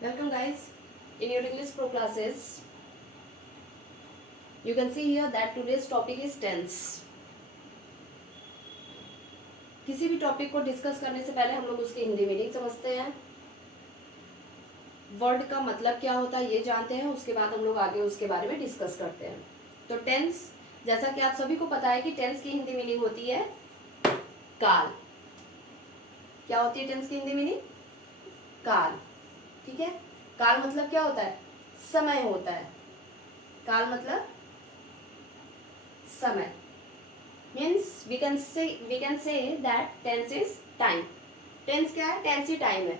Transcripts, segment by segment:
Welcome guys in your English Pro classes. You can see here that today's topic is tense. किसी भी topic को discuss करने से पहले हम लोग उसकी हिंदी मीनिंग समझते हैं, वर्ड का मतलब क्या होता है ये जानते हैं, उसके बाद हम लोग आगे उसके बारे में डिस्कस करते हैं। तो टेंस, जैसा कि आप सभी को पता है कि टेंस की हिंदी मीनिंग होती है काल। क्या होती है टेंस की हिंदी मीनिंग? काल। ठीक है, काल मतलब क्या होता है? समय होता है। काल मतलब समय। Means we can say that tense is time. Tense क्या है? टेंस ही टाइम है।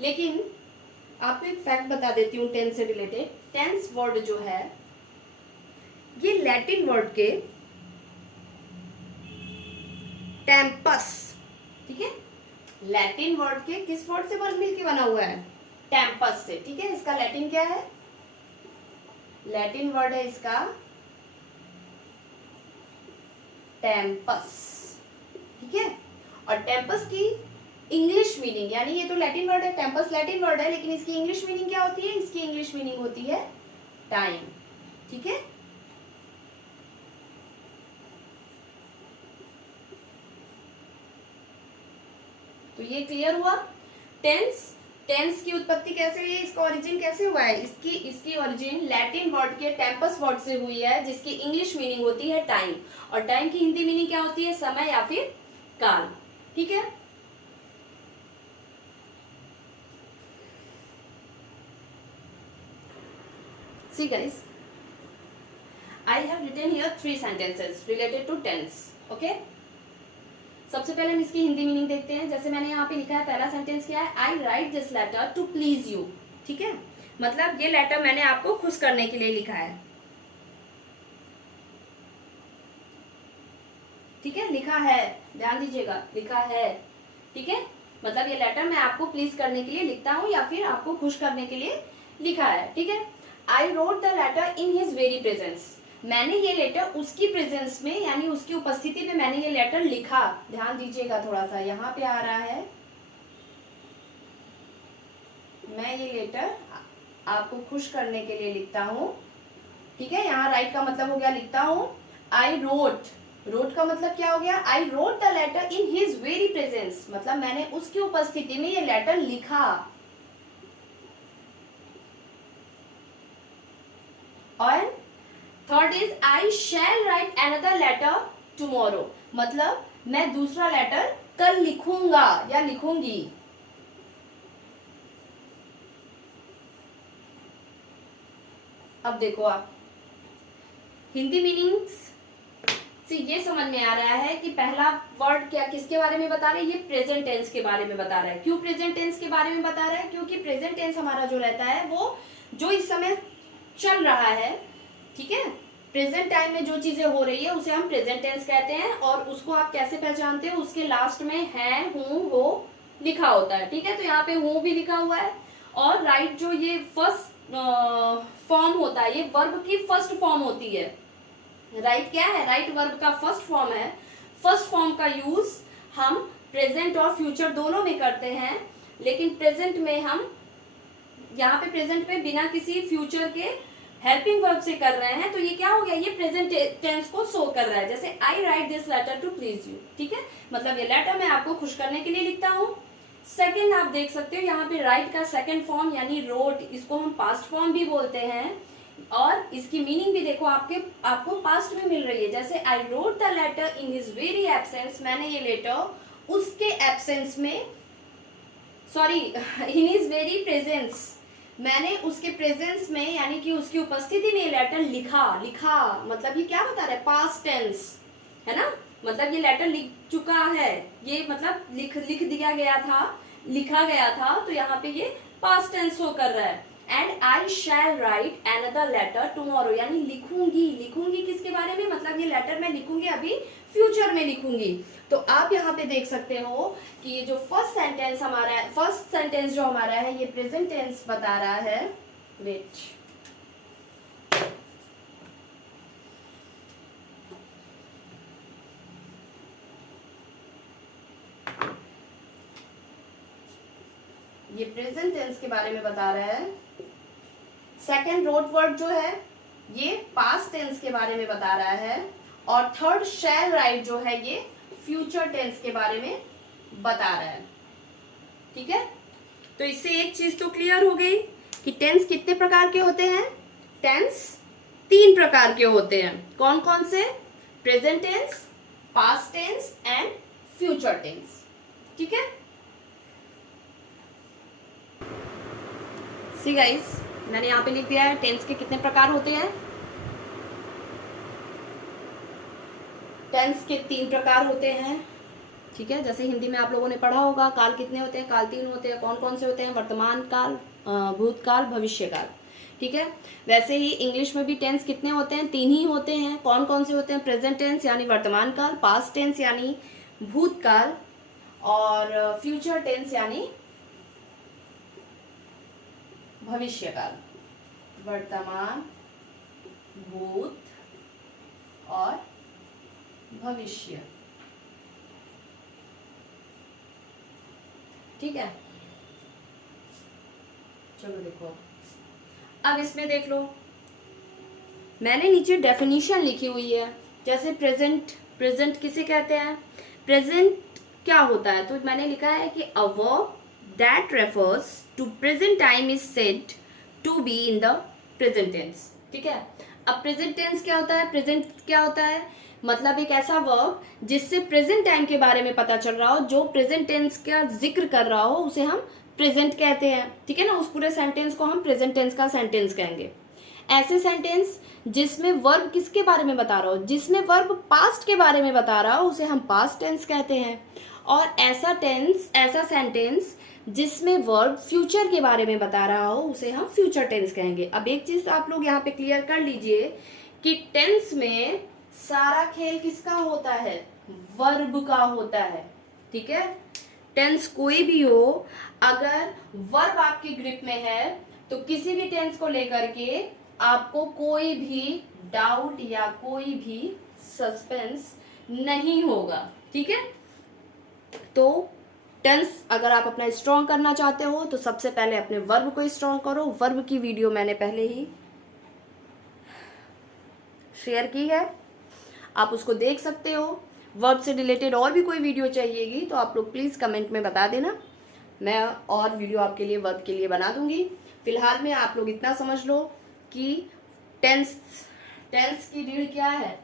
लेकिन आपको एक फैक्ट बता देती हूँ टेंस से रिलेटेड। टेंस वर्ड जो है ये लैटिन वर्ड के टेम्पस, ठीक है, लैटिन वर्ड के किस वर्ड से मिलकर बना हुआ है? टेम्पस से। ठीक है, इसका लैटिन क्या है? लैटिन वर्ड है इसका टेम्पस। ठीक है, और टेम्पस की इंग्लिश मीनिंग, यानी ये तो लैटिन वर्ड है, टेम्पस लैटिन वर्ड है, लेकिन इसकी इंग्लिश मीनिंग क्या होती है? इसकी इंग्लिश मीनिंग होती है टाइम। ठीक है, तो ये क्लियर हुआ। टेंस, टेंस की उत्पत्ति कैसे हुई है, इसका ओरिजिन कैसे हुआ है? इसकी ओरिजिन लैटिन वर्ड के टेम्पस वर्ड से हुई है, जिसकी इंग्लिश मीनिंग होती है टाइम। और टाइम की हिंदी मीनिंग क्या होती है? समय या फिर काल। ठीक है, see guys, I have written here 3 sentences related to tense. Okay, सबसे पहले हम इसकी हिंदी मीनिंग देखते हैं। जैसे मैंने यहाँ पे लिखा है, पहला सेंटेंस क्या है? I write this letter to please you. ठीक है, मतलब ये लेटर मैंने आपको खुश करने के लिए लिखा है। ठीक है, लिखा है, ध्यान दीजिएगा, लिखा है। ठीक है, मतलब ये लेटर मैं आपको प्लीज करने के लिए लिखता हूँ या फिर आपको खुश करने के लिए लिखा है। ठीक है, I wrote the letter in his very presence. मैंने ये लेटर उसकी प्रेजेंस में, यानी उसकी उपस्थिति में मैंने ये लेटर लिखा। ध्यान दीजिएगा, थोड़ा सा यहाँ पे आ रहा है, मैं ये लेटर आपको खुश करने के लिए लिखता हूँ। ठीक है, यहाँ राइट का मतलब हो गया लिखता हूँ। आई रोट, रोट का मतलब क्या हो गया? I wrote the letter in his very presence, मतलब मैंने उसकी उपस्थिति में ये लेटर लिखा। और third is I shall write another letter tomorrow, मतलब मैं दूसरा लेटर कल लिखूंगा या लिखूंगी। अब देखो आप, हिंदी मीनिंग्स से ये समझ में आ रहा है कि पहला वर्ड क्या किसके बारे में बता रहा है? ये प्रेजेंट टेंस के बारे में बता रहा है। क्यों प्रेजेंट टेंस के बारे में बता रहा है? क्योंकि प्रेजेंट टेंस हमारा जो रहता है वो जो इस समय चल रहा है। ठीक है, प्रेजेंट टाइम में जो चीजें हो रही है उसे हम प्रेजेंट टेंस कहते हैं। और उसको आप कैसे पहचानते हो? उसके लास्ट में है, हूं, हो लिखा होता है। ठीक है, तो यहाँ पे हूं भी लिखा हुआ है। और राइट जो ये फर्स्ट फॉर्म होता है, ये वर्ब की फर्स्ट फॉर्म होती है। राइट क्या है? राइट वर्ब का फर्स्ट फॉर्म है। फर्स्ट फॉर्म का यूज हम प्रेजेंट और फ्यूचर दोनों में करते हैं, लेकिन प्रेजेंट में हम यहाँ पे प्रेजेंट में बिना किसी फ्यूचर के हेल्पिंग वर्ब से कर रहे हैं, तो ये क्या हो गया? ये प्रेजेंट टेंस को शो कर रहा है। जैसे I write this letter to please you. ठीक है, मतलब ये लेटर मैं आपको खुश करने के लिए लिखता हूँ। सेकेंड आप देख सकते हो यहाँ पे राइट का सेकेंड फॉर्म यानी रोट, इसको हम पास्ट फॉर्म भी बोलते हैं। और इसकी मीनिंग भी देखो आपको पास्ट में मिल रही है। जैसे I wrote the letter in his very absence, मैंने ये लेटर उसके एब्सेंस में, sorry in his very presence, मैंने उसके प्रेजेंस में यानी कि उसकी उपस्थिति में ये लेटर लिखा मतलब ये क्या बता रहा है? पास्ट टेंस है ना, मतलब ये लेटर लिख चुका है, ये मतलब लिख दिया गया था, लिखा गया था, तो यहाँ पे ये पास्ट टेंस शो कर रहा है। And I shall write another letter tomorrow, यानी लिखूंगी किसके बारे में? मतलब ये लेटर मैं लिखूंगी अभी फ्यूचर में लिखूंगी। तो आप यहाँ पे देख सकते हो कि ये जो फर्स्ट सेंटेंस जो हमारा है ये प्रेजेंट टेंस बता रहा है। वेट, ये प्रेजेंट टेंस के बारे में बता रहा है। सेकंड रोट वर्ड जो है ये पास्ट टेंस के बारे में बता रहा है। और थर्ड शैल राइट जो है ये फ्यूचर टेंस के बारे में बता रहा है। ठीक है, तो इससे एक चीज तो क्लियर हो गई कि टेंस कितने प्रकार के होते हैं। टेंस 3 प्रकार के होते हैं। कौन कौन से? Present tense, past tense and future tense. ठीक है, सी गाइस, मैंने यहाँ पे लिख दिया है टेंस के कितने प्रकार होते हैं। टेंस के 3 प्रकार होते हैं। ठीक है, जैसे हिंदी में आप लोगों ने पढ़ा होगा काल कितने होते हैं, काल 3 होते हैं। कौन कौन से होते हैं? वर्तमान काल, भूतकाल, भविष्य काल। ठीक है, वैसे ही इंग्लिश में भी टेंस कितने होते हैं? 3 ही होते हैं। कौन कौन से होते हैं? प्रेजेंट टेंस यानी वर्तमान काल, पास्ट टेंस यानी भूतकाल, और फ्यूचर टेंस यानी भविष्य काल। वर्तमान, भूत और भविष्य। ठीक है, चलो देखो, अब इसमें देख लो, मैंने नीचे डेफिनेशन लिखी हुई है। जैसे प्रेजेंट, प्रेजेंट किसे कहते हैं? प्रेजेंट क्या होता है? तो मैंने लिखा है कि a verb that refers to present time is said to be in the present tense. ठीक है, अब प्रेजेंट टेंस क्या होता है? प्रेजेंट क्या होता है? मतलब एक ऐसा वर्ब जिससे प्रेजेंट टाइम के बारे में पता चल रहा हो, जो प्रेजेंट टेंस का जिक्र कर रहा हो, उसे हम प्रेजेंट कहते हैं। ठीक है ना, उस पूरे सेंटेंस को हम प्रेजेंट टेंस का सेंटेंस कहेंगे। ऐसे सेंटेंस जिसमें वर्ब किसके बारे में बता रहा हो? जिसमें वर्ब पास्ट के बारे में बता रहा हो, उसे हम पास्ट टेंस कहते हैं। और ऐसा टेंस, ऐसा सेंटेंस जिसमें वर्ब फ्यूचर के बारे में बता रहा हो, उसे हम फ्यूचर टेंस कहेंगे। अब एक चीज आप लोग यहाँ पे क्लियर कर लीजिए कि टेंस में सारा खेल किसका होता है? वर्ब का होता है। ठीक है, टेंस कोई भी हो, अगर वर्ब आपकी ग्रिप में है तो किसी भी टेंस को लेकर के आपको कोई भी डाउट या कोई भी सस्पेंस नहीं होगा। ठीक है, तो टेंस अगर आप अपना स्ट्रॉन्ग करना चाहते हो तो सबसे पहले अपने वर्ब को स्ट्रॉन्ग करो। वर्ब की वीडियो मैंने पहले ही शेयर की है, आप उसको देख सकते हो। वर्ब से रिलेटेड और भी कोई वीडियो चाहिएगी तो आप लोग प्लीज़ कमेंट में बता देना, मैं और वीडियो आपके लिए वर्ब के लिए बना दूंगी। फिलहाल में आप लोग इतना समझ लो कि टेंस की रीढ़ क्या है?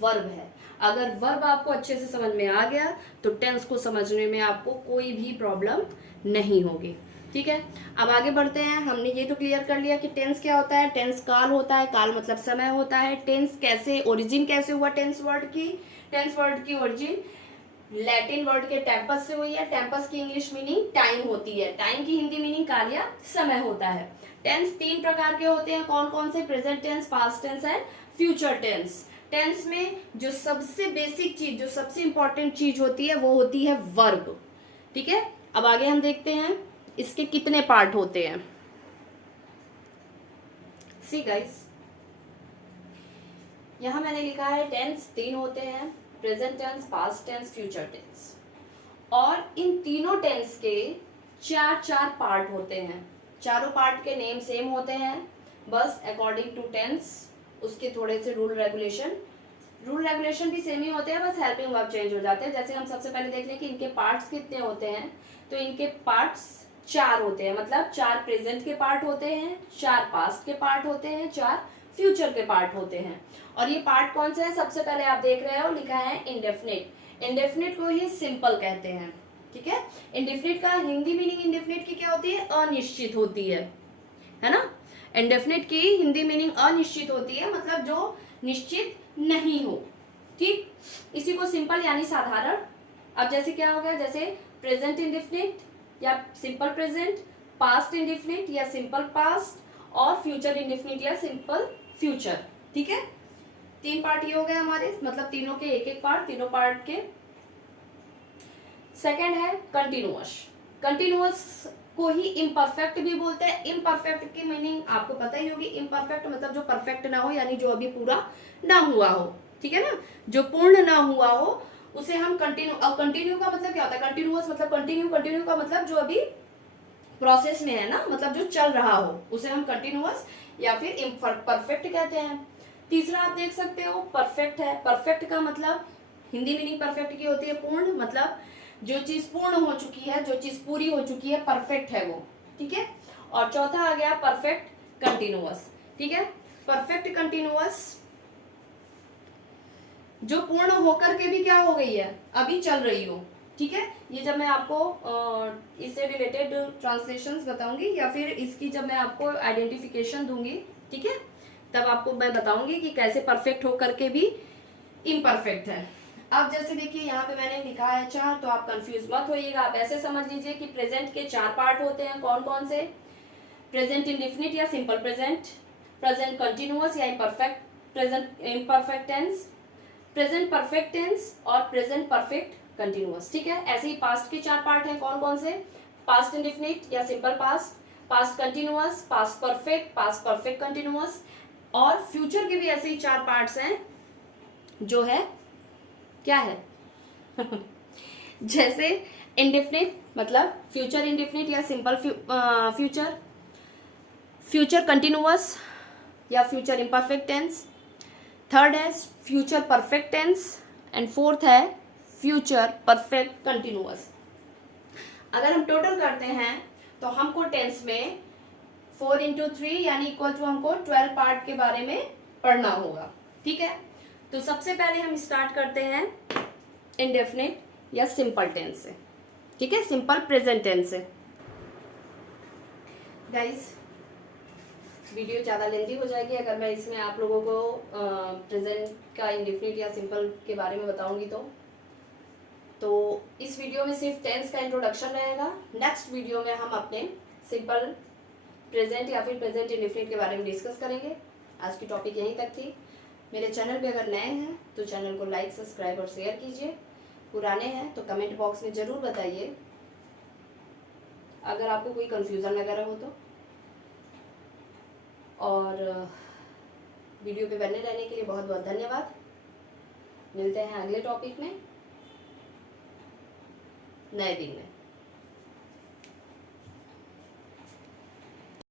वर्ब है। अगर वर्ब आपको अच्छे से समझ में आ गया तो टेंस को समझने में आपको कोई भी प्रॉब्लम नहीं होगी। ठीक है, अब आगे बढ़ते हैं। हमने ये तो क्लियर कर लिया कि टेंस क्या होता है। टेंस काल होता है, काल मतलब समय होता है। टेंस कैसे, ओरिजिन कैसे हुआ टेंस वर्ड की? टेंस वर्ड की ओरिजिन लैटिन वर्ड के टेम्पस से हुई है। टेम्पस की इंग्लिश मीनिंग टाइम होती है, टाइम की हिंदी मीनिंग काल या समय होता है। टेंस 3 प्रकार के होते हैं। कौन कौन से? Present tense, past tense and future tense. Tense में जो सबसे बेसिक चीज, जो सबसे इंपॉर्टेंट चीज होती है वो होती है वर्ब। ठीक है, अब आगे हम देखते हैं इसके कितने पार्ट होते हैं। सी गाइस, यहां मैंने लिखा है टेंस 3 होते हैं, present tense, past tense, future tense. और इन तीनों टेंस के 4 पार्ट होते हैं। चारों पार्ट के नेम सेम होते हैं, बस अकॉर्डिंग टू टेंस उसके थोड़े से रूल रेगुलेशन भी सेम ही होते हैं, बस हेल्पिंग वर्ब चेंज हो जाते हैं। जैसे हम सबसे पहले देख लें कि इनके पार्ट्स कितने होते हैं, तो इनके पार्ट्स 4 होते हैं। मतलब 4 प्रेजेंट के पार्ट होते हैं, 4 पास्ट के पार्ट होते हैं, 4 फ्यूचर के पार्ट होते हैं। और ये पार्ट कौन से हैं? सबसे पहले आप देख रहे हो लिखा है इंडेफिनिट। इंडेफिनिट को ही सिंपल कहते हैं। ठीक है, इंडेफिनिट का हिंदी मीनिंग इंडेफिनिट की क्या होती है? अनिश्चित होती है ना। इंडेफिनिट की हिंदी मीनिंग अनिश्चित होती है, मतलब जो निश्चित नहीं हो। ठीक, इसी को सिंपल यानी साधारण। अब जैसे क्या हो गया, जैसे प्रेजेंट इंडेफिनिट या सिंपल प्रेजेंट, पास्ट इंडेफिनिट या सिंपल पास्ट, और फ्यूचर इंडेफिनिट या सिंपल फ्यूचर। ठीक है, 3 पार्ट ये हो गए हमारे, मतलब तीनों के एक पार्ट, तीनों पार्ट के। सेकंड है कंटिन्यूअस। कंटिन्यूअस को ही इम्परफेक्ट भी बोलते हैं। इम्परफेक्ट की मीनिंग आपको पता ही होगी। इम्परफेक्ट मतलब जो परफेक्ट ना हो, यानी जो अभी पूरा ना हुआ हो। ठीक है ना, जो पूर्ण ना हुआ हो उसे हम कंटिन्यू। अब कंटिन्यू का मतलब क्या होता है? कंटिन्यूअस मतलब कंटिन्यू का मतलब जो अभी प्रोसेस में है ना, मतलब जो चल रहा हो उसे हम कंटिन्यूअस या फिर परफेक्ट कहते हैं। तीसरा आप देख सकते हो परफेक्ट है। परफेक्ट का मतलब हिंदी मीनिंग परफेक्ट की होती है पूर्ण, मतलब जो चीज पूर्ण हो चुकी है, जो चीज पूरी हो चुकी है, परफेक्ट है वो, ठीक है। और चौथा आ गया परफेक्ट कंटिन्यूअस, ठीक है। परफेक्ट कंटिन्यूअस जो पूर्ण होकर के भी क्या हो गई है, अभी चल रही हो, ठीक है। ये जब मैं आपको इससे रिलेटेड ट्रांसलेशंस बताऊंगी या फिर इसकी जब मैं आपको आइडेंटिफिकेशन दूंगी, ठीक है, तब आपको मैं बताऊंगी कि कैसे परफेक्ट होकर के भी इम्परफेक्ट है। अब जैसे देखिए यहाँ पे मैंने लिखा है 4, तो आप कंफ्यूज मत होइएगा, आप ऐसे समझ लीजिए कि प्रेजेंट के 4 पार्ट होते हैं। कौन कौन से? प्रेजेंट इंडेफिनिट या सिंपल प्रेजेंट, प्रेजेंट कंटिन्यूअस या imperfect, present imperfect tense, present perfect tense और प्रेजेंट परफेक्ट कंटिन्यूअस, ठीक है। ऐसे ही पास्ट के 4 पार्ट हैं। कौन कौन से? पास्ट इंडेफिनिट या simple past, past continuous, past perfect continuous, और फ्यूचर के भी ऐसे ही 4 पार्ट्स हैं जो है क्या है जैसे इंडेफिनिट मतलब फ्यूचर इंडेफिनिट या सिंपल फ्यूचर, फ्यूचर कंटिन्यूअस या फ्यूचर इम्परफेक्ट टेंस, थर्ड है future perfect tense and fourth है फ्यूचर परफेक्ट कंटिन्यूअस। अगर हम टोटल करते हैं तो हमको टेंस में 4 into 3 यानी इक्वल टू हमको 12 पार्ट के बारे में पढ़ना होगा, ठीक है। तो सबसे पहले हम स्टार्ट करते हैं इंडेफिनिट या सिंपल टेंस से, ठीक है, सिंपल प्रेजेंट टेंस से। गाइस वीडियो ज़्यादा लेंथी हो जाएगी अगर मैं इसमें आप लोगों को प्रेजेंट का इंडेफिनिट या सिंपल के बारे में बताऊंगी तो इस वीडियो में सिर्फ टेंस का इंट्रोडक्शन रहेगा। नेक्स्ट वीडियो में हम अपने सिंपल प्रेजेंट या फिर प्रेजेंट इंडेफिनिट के बारे में डिस्कस करेंगे। आज की टॉपिक यहीं तक थी। मेरे चैनल पे अगर नए हैं तो चैनल को लाइक, सब्सक्राइब और शेयर कीजिए। पुराने हैं तो कमेंट बॉक्स में ज़रूर बताइए अगर आपको कोई कंफ्यूज़न वगैरह हो तो। और वीडियो पे बने रहने के लिए बहुत बहुत धन्यवाद। मिलते हैं अगले टॉपिक में नए दिन में।